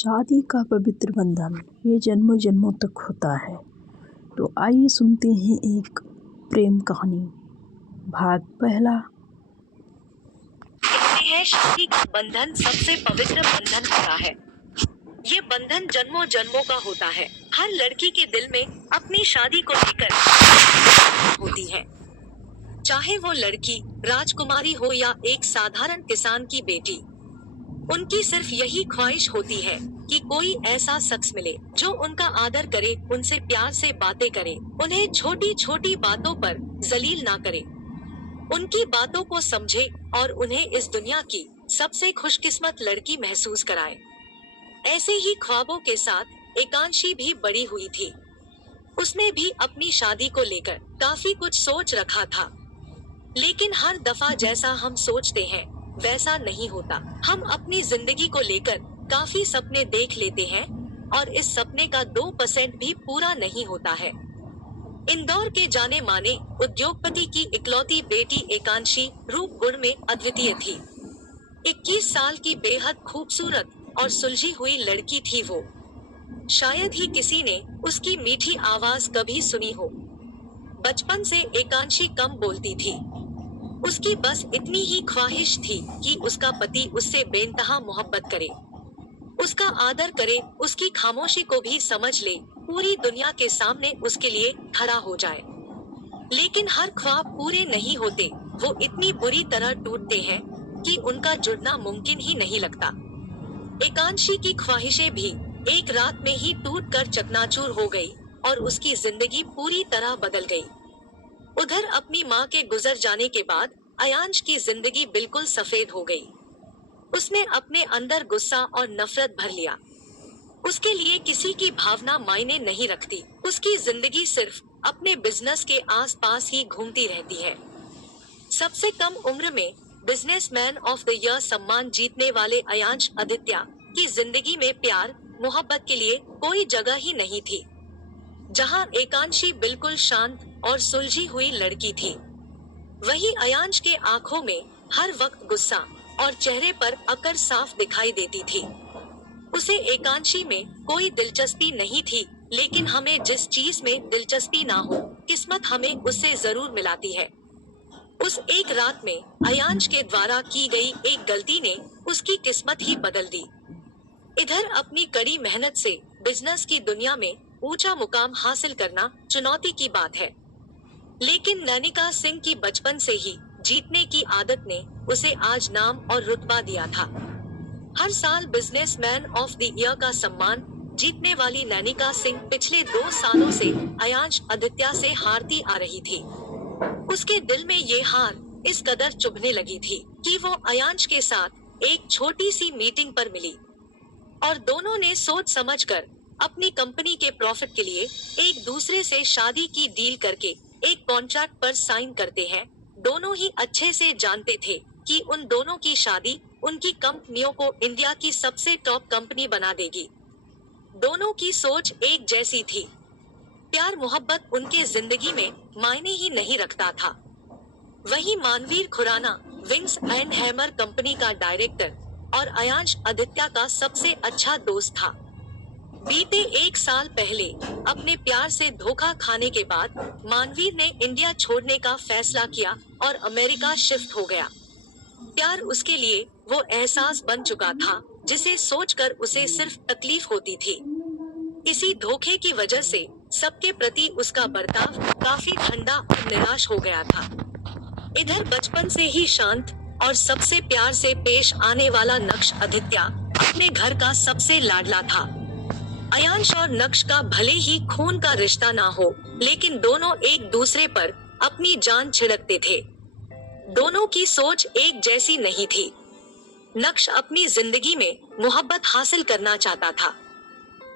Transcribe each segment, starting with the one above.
शादी का पवित्र बंधन ये जन्मों जन्मों तक होता है। तो आइए सुनते हैं एक प्रेम कहानी। भाग पहला। कहते हैं शादी का बंधन सबसे पवित्र बंधन होता है। ये बंधन जन्मों जन्मों का होता है। हर लड़की के दिल में अपनी शादी को लेकर होती है। चाहे वो लड़की राजकुमारी हो या एक साधारण किसान की बेटी, उनकी सिर्फ यही ख्वाहिश होती है कि कोई ऐसा शख्स मिले जो उनका आदर करे, उनसे प्यार से बातें करे, उन्हें छोटी छोटी बातों पर जलील ना करे, उनकी बातों को समझे और उन्हें इस दुनिया की सबसे खुशकिस्मत लड़की महसूस कराए। ऐसे ही ख्वाबों के साथ एकांशी भी बड़ी हुई थी। उसने भी अपनी शादी को लेकर काफी कुछ सोच रखा था, लेकिन हर दफा जैसा हम सोचते हैं वैसा नहीं होता। हम अपनी जिंदगी को लेकर काफी सपने देख लेते हैं और इस सपने का 2% भी पूरा नहीं होता है। इंदौर के जाने माने उद्योगपति की इकलौती बेटी एकांशी रूप गुण में अद्वितीय थी। 21 साल की बेहद खूबसूरत और सुलझी हुई लड़की थी वो। शायद ही किसी ने उसकी मीठी आवाज कभी सुनी हो। बचपन से एकांशी कम बोलती थी। उसकी बस इतनी ही ख्वाहिश थी कि उसका पति उससे बेइंतहा मोहब्बत करे, उसका आदर करे, उसकी खामोशी को भी समझ ले, पूरी दुनिया के सामने उसके लिए खड़ा हो जाए। लेकिन हर ख्वाब पूरे नहीं होते, वो इतनी बुरी तरह टूटते हैं कि उनका जुड़ना मुमकिन ही नहीं लगता। एकांशी की ख्वाहिशें भी एक रात में ही टूटकर चकनाचूर हो गई और उसकी जिंदगी पूरी तरह बदल गई। उधर अपनी माँ के गुजर जाने के बाद अयांश की जिंदगी बिल्कुल सफेद हो गई। उसने अपने अंदर गुस्सा और नफरत भर लिया। उसके लिए किसी की भावना मायने नहीं रखती। उसकी जिंदगी सिर्फ अपने बिजनेस के आसपास ही घूमती रहती है। सबसे कम उम्र में बिजनेसमैन ऑफ द ईयर सम्मान जीतने वाले अयांश आदित्य की जिंदगी में प्यार मोहब्बत के लिए कोई जगह ही नहीं थी। जहां एकांशी बिल्कुल शांत और सुलझी हुई लड़की थी, वहीं अयांश के आंखों में हर वक्त गुस्सा और चेहरे पर अकड़ साफ दिखाई देती थी। उसे एकांशी में कोई दिलचस्पी नहीं थी, लेकिन हमें जिस चीज में दिलचस्पी ना हो, किस्मत हमें उससे जरूर मिलाती है। उस एक रात में अयांश के द्वारा की गई एक गलती ने उसकी किस्मत ही बदल दी। इधर अपनी कड़ी मेहनत से बिजनेस की दुनिया में ऊंचा मुकाम हासिल करना चुनौती की बात है, लेकिन नैनिका सिंह की बचपन से ही जीतने की आदत ने उसे आज नाम और रुतबा दिया था। हर साल बिजनेसमैन ऑफ द ईयर का सम्मान जीतने वाली नैनिका सिंह पिछले 2 सालों से अयांश आदित्य से हारती आ रही थी। उसके दिल में ये हार इस कदर चुभने लगी थी कि वो अयांश के साथ एक छोटी सी मीटिंग पर मिली और दोनों ने सोच समझकर अपनी कंपनी के प्रॉफिट के लिए एक दूसरे से शादी की डील करके एक कॉन्ट्रैक्ट पर साइन करते हैं। दोनों ही अच्छे से जानते थे कि उन दोनों की शादी उनकी कंपनियों को इंडिया की सबसे टॉप कंपनी बना देगी। दोनों की सोच एक जैसी थी। प्यार मोहब्बत उनके जिंदगी में मायने ही नहीं रखता था। वहीं Manveer Khurana wings and hammer company का डायरेक्टर और अयांश आदित्य का सबसे अच्छा दोस्त था। बीते 1 साल पहले अपने प्यार से धोखा खाने के बाद मानवीर ने इंडिया छोड़ने का फैसला किया और अमेरिका शिफ्ट हो गया। प्यार उसके लिए वो एहसास बन चुका था जिसे सोचकर उसे सिर्फ तकलीफ होती थी। इसी धोखे की वजह से सबके प्रति उसका बर्ताव काफी ठंडा और निराश हो गया था। इधर बचपन से ही शांत और सबसे प्यार से पेश आने वाला नक्श आदित्य अपने घर का सबसे लाडला था। अयांश और नक्श का भले ही खून का रिश्ता ना हो, लेकिन दोनों एक दूसरे पर अपनी जान छिड़कते थे। दोनों की सोच एक जैसी नहीं थी। नक्श अपनी जिंदगी में मोहब्बत हासिल करना चाहता था,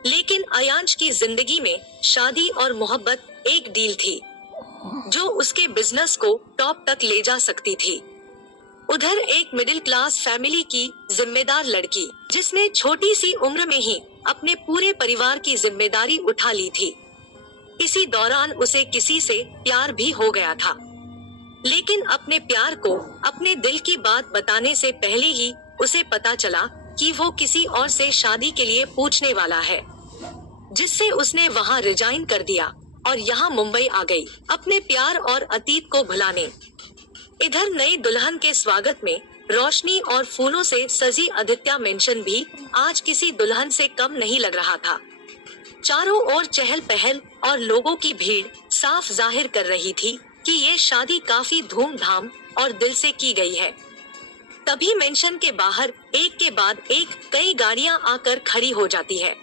लेकिन अयांश की जिंदगी में शादी और मोहब्बत एक डील थी जो उसके बिजनेस को टॉप तक ले जा सकती थी। उधर एक मिडिल क्लास फैमिली की जिम्मेदार लड़की, जिसने छोटी सी उम्र में ही अपने पूरे परिवार की जिम्मेदारी उठा ली थी। इसी दौरान उसे किसी से प्यार भी हो गया था, लेकिन अपने प्यार को अपने दिल की बात बताने से पहले ही उसे पता चला कि वो किसी और से शादी के लिए पूछने वाला है, जिससे उसने वहाँ रिजाइन कर दिया और यहाँ मुंबई आ गई अपने प्यार और अतीत को भुलाने। इधर नई दुल्हन के स्वागत में रोशनी और फूलों से सजी आदित्य मेंशन भी आज किसी दुल्हन से कम नहीं लग रहा था। चारों ओर चहल पहल और लोगों की भीड़ साफ जाहिर कर रही थी कि ये शादी काफी धूमधाम और दिल से की गई है। तभी मेंशन के बाहर एक के बाद एक कई गाड़ियां आकर खड़ी हो जाती है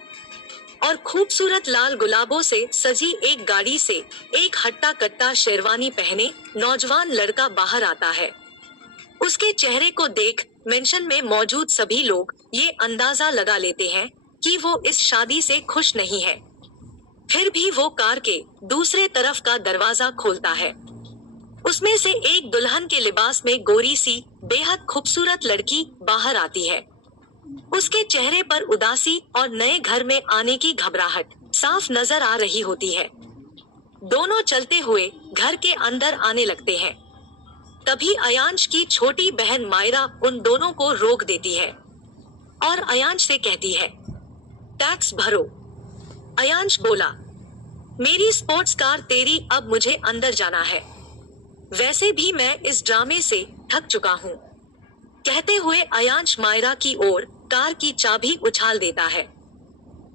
और खूबसूरत लाल गुलाबों से सजी एक गाड़ी से एक हट्टा कट्टा शेरवानी पहने नौजवान लड़का बाहर आता है। उसके चेहरे को देख मेंशन में मौजूद सभी लोग ये अंदाजा लगा लेते हैं कि वो इस शादी से खुश नहीं है। फिर भी वो कार के दूसरे तरफ का दरवाजा खोलता है। उसमें से एक दुल्हन के लिबास में गोरी सी बेहद खूबसूरत लड़की बाहर आती है। उसके चेहरे पर उदासी और नए घर में आने की घबराहट साफ नजर आ रही होती है। दोनों चलते हुए घर के अंदर आने लगते हैं। तभी अयांश की छोटी बहन मायरा उन दोनों को रोक देती है और अयांश से कहती है, टैक्स भरो। अयांश बोला, मेरी स्पोर्ट्स कार तेरी, अब मुझे अंदर जाना है। वैसे भी मैं इस ड्रामे से थक चुका हूँ। कहते हुए अयांश मायरा की ओर कार की चाबी उछाल देता है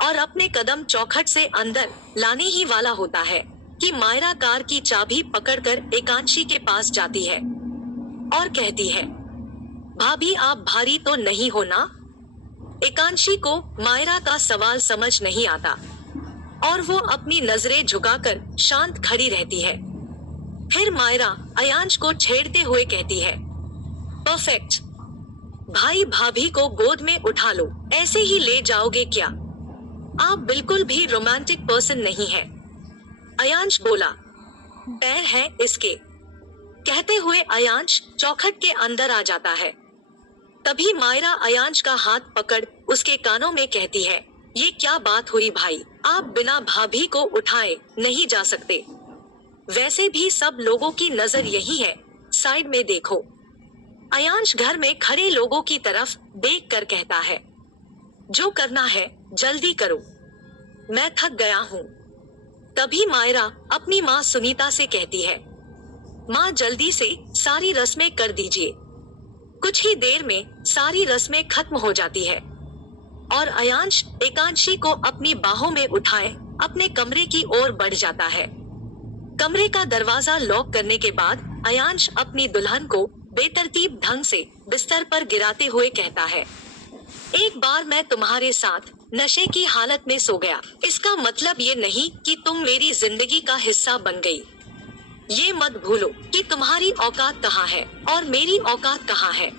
और अपने कदम चौखट से अंदर लाने ही वाला होता है कि मायरा कार की चाबी पकड़कर एकांशी के पास जाती है और कहती है, भाभी आप भारी तो नहीं हो ना? एकांशी को मायरा का सवाल समझ नहीं आता और वो अपनी नजरें झुकाकर शांत खड़ी रहती है। फिर मायरा अयांश को छेड़ते हुए कहती है, परफेक्ट, भाई भाभी को गोद में उठा लो, ऐसे ही ले जाओगे क्या? आप बिल्कुल भी रोमांटिक पर्सन नहीं है। अयांश बोला, पैर है इसके। कहते हुए अयांश चौखट के अंदर आ जाता है। तभी मायरा अयांश का हाथ पकड़ उसके कानों में कहती है, ये क्या बात हुई भाई, आप बिना भाभी को उठाए नहीं जा सकते। वैसे भी सब लोगों की नजर यही है, साइड में देखो। अयांश घर में खड़े लोगों की तरफ देख कर कहता है, जो करना है जल्दी करो, मैं थक गया हूँ। तभी मायरा अपनी माँ सुनीता से कहती है, माँ जल्दी से सारी रस्में कर दीजिए। कुछ ही देर में सारी रस्में खत्म हो जाती है और अयांश एकांशी को अपनी बाहों में उठाए अपने कमरे की ओर बढ़ जाता है। कमरे का दरवाजा लॉक करने के बाद अयांश अपनी दुल्हन को बेतरतीब ढंग से बिस्तर पर गिराते हुए कहता है, एक बार मैं तुम्हारे साथ नशे की हालत में सो गया, इसका मतलब ये नहीं कि तुम मेरी जिंदगी का हिस्सा बन गई। ये मत भूलो कि तुम्हारी औकात कहाँ है और मेरी औकात कहाँ है।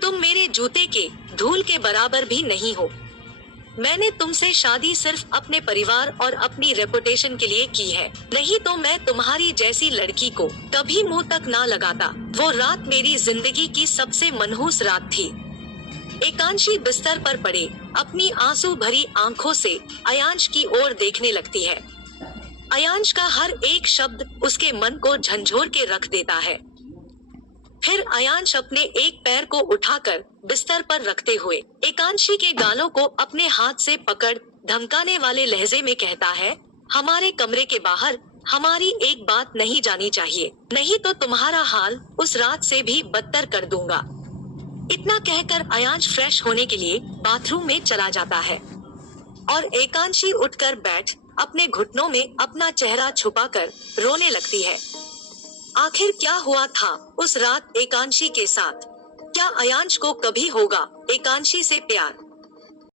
तुम मेरे जूते के धूल के बराबर भी नहीं हो। मैंने तुमसे शादी सिर्फ अपने परिवार और अपनी रेपुटेशन के लिए की है, नहीं तो मैं तुम्हारी जैसी लड़की को कभी मुंह तक ना लगाता। वो रात मेरी जिंदगी की सबसे मनहूस रात थी। एकांशी बिस्तर पर पड़े अपनी आंसू भरी आंखों से अयांश की ओर देखने लगती है। अयांश का हर एक शब्द उसके मन को झंझोर के रख देता है। फिर अयांश अपने एक पैर को उठाकर बिस्तर पर रखते हुए एकांशी के गालों को अपने हाथ से पकड़ धमकाने वाले लहजे में कहता है, हमारे कमरे के बाहर हमारी एक बात नहीं जानी चाहिए, नहीं तो तुम्हारा हाल उस रात से भी बदतर कर दूंगा। इतना कहकर अयांश फ्रेश होने के लिए बाथरूम में चला जाता है और एकांशी उठकर बैठ अपने घुटनों में अपना चेहरा छुपाकर रोने लगती है। आखिर क्या हुआ था उस रात एकांशी के साथ? क्या अयांश को कभी होगा एकांशी से प्यार?